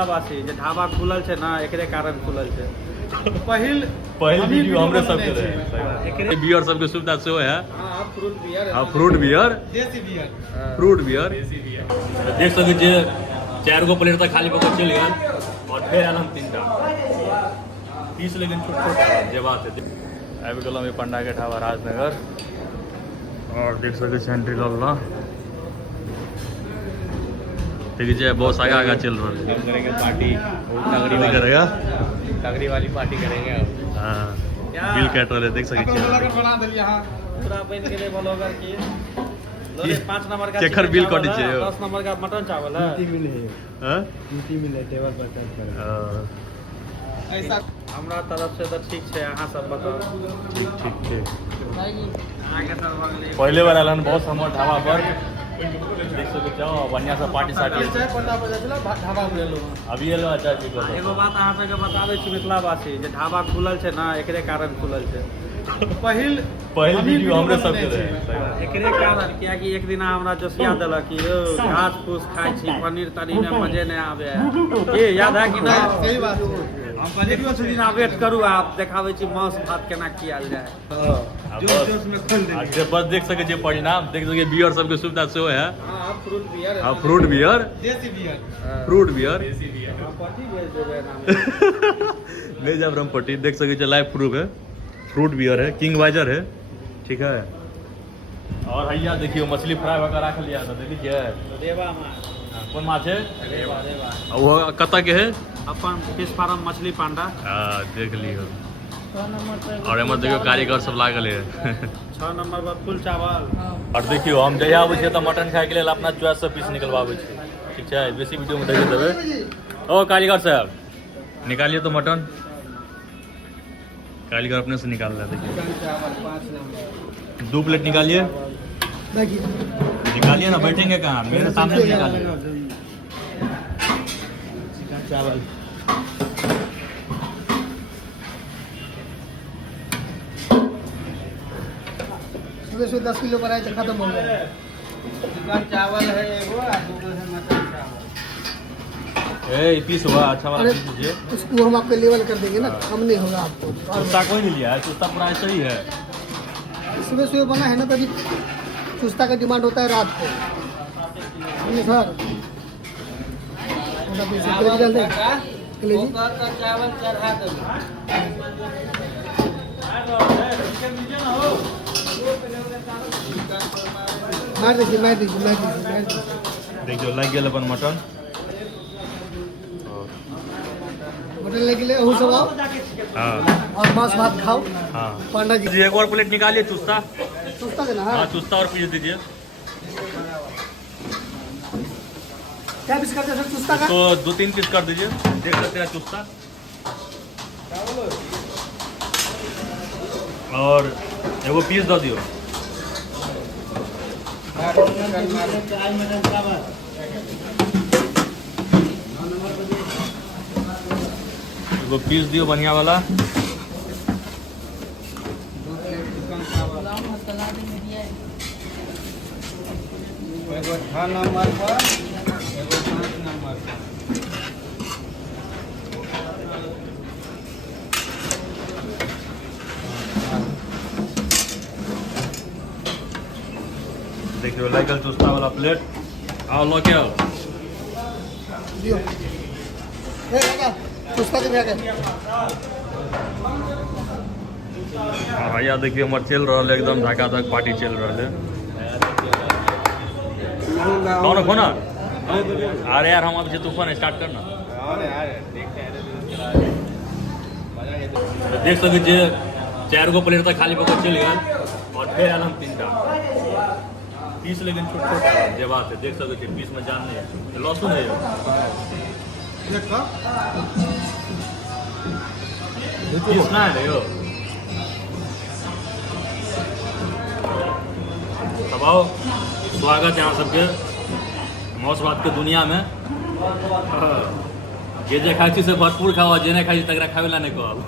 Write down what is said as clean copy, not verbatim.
जे ढाबा खुलल छै ना एकरे कारण खुलल छै। पहिल वीडियो हमरे सबके रहे बियर सबके सुविधा सेहो है। हां फ्रूट बियर, हां फ्रूट बियर, देसी बियर, फ्रूट बियर देख सके जे 4 गो प्लेट तक खाली पकड़ चल गया और फिर आलम 3टा 30 लेकिन छोट जे बात है। आबि गेलहुँ ई पंडा के ढाबा राजनगर और देख सके छै एंट्री लॉल ना ठीक है। बहुत आगा चल रहा है। हम करेंगे पार्टी, तगड़ी वाली करेगा, तगड़ी वाली पार्टी करेंगे। हाँ बिल काट रहे देख सके बना दिल यहां पूरा बन के ब्लॉगर की लोरे 5 नंबर का केखर बिल कट छै, 10 नंबर का मटन चावल है, 2 मिल है। हां 2 मिल है टेबल पर सर्व करें। ऐसा हमरा तरफ से तो ठीक है, अहाँ सब बताओ। ठीक आगे सब अगले पहले बार आलन बहुत हमर ढाबा पर देख सके जाओ बढ़िया से पार्टी साटी पंडा बजा दिला ढाबा में लो। अभी एलो अच्छा ठीक है। एगो बात अहाँ सबके बताबै छी मिथिलावासी जे ढाबा खुलल छै ना एकरे कारण खुलल छै। पहिल वीडियो हमरे सबके रहे एकरे कारण कियाकि एक दिन हमरा जोशिया देलक कि यौ घास फूस खाइ छी पनीर तनी में मजे नहीं आवे है। ये याद है कि नहीं? सही बात है। हम कहलिए कि दिन वेट करू आप देखाबै छी मांस भात केना कियाल जाए। जोश में खोल दे। आज बस देख सके जे परिणाम देख सके बियर सबके सुविधा सेहो है। हां फ्रूट बियर, हां फ्रूट बियर, देसी बियर, फ्रूट बियर देसी बियर पार्टी भेज देबे नाम ले जा ब्रह्मपट्टी देख सके जे लाइव प्रूफ है। फ्रूट बियर है, किंग वाइजर है, ठीक है। और हैया देखियो मछली फ्राई वगैरह रख लिया था देख लीजिए। रेवा माछ, कौन माछ है? रेवा रेवा। वो कता के है? अपन फिश फार्म मछली पांडा। हां देख लियो। और एमर देखियो कारीगर सब लागल है 6 नंबर पर फुल चावल। और देखियो हम जहिया आबै छियै त मटन खाए के लेल अपना चॉइस से पीस निकलवाबै छियै, ठीक छै। बेसी वीडियो में देखे देबै। ओ कारीगर साहब निकालिए तो मटन। कारीगर अपने से निकाल रहा है देखिए। चावल 5 नंबर 2 प्लेट निकालिए, निकालिए ना, बैठेंगे कहाँ, मेरे सामने निकालिए। चावल सुबह 10 किलो बनाए तो खत्म हो गया। चिकन चावल है एगो, 2 मटन चावल। ए पीस हुआ अच्छा वाला पीस दीजिए। उसको हम आपके लेवल कर देंगे ना, कम नहीं होगा आपको। चुस्ता कोई नहीं लिया है, चुस्ता पूरा ऐसा ही है। सुबह सुबह बना है ना, तभी चुस्ता का डिमांड होता है रात को। सर चावल चढ़ा दो। मार दीजिए। देखियो लग गया अपन मटन लग गए अहू सब आओ। हाँ और मांस भात खाओ। हाँ पांडा जी एक और प्लेट निकालिए चुस्ता। चुस्ता देना। हाँ चुस्ता और पीस दीजिए। क्या पीस करते हैं सर चुस्ता का? तो 2-3 पीस कर दीजिए, देख सकते हैं चुस्ता। और एगो पीस दो दियो। एगो पीस दियो बढ़िया वाला। 2 प्लेट चिकन चावल। एगो 6 नंबर पर, एगो 5 नंबर पर। देखियो लागल चुस्ता वाला प्लेट। आओ लो के आओ दियो। चुस्ता दे के। हाँ भैया देखिए हमारे चल रहा है एकदम ढाका तक पार्टी चल रहा है। कौन खोना? अरे यार हम अब तूफान स्टार्ट करना। देख सके जे 4 गो प्लेट तक खाली पकड़ चल गया और फिर आलम 3टा 30 लेकिन छोट जे बात है। देख सके पीस में जान नहीं है, लहसुन है पीस ना है यो। तब आओ, स्वागत है यहाँ सबके मौस भात के दुनिया में। जे खाई छी से भरपूर खाओ, जे नहीं खाई तकरा खावे ला नहीं कहब।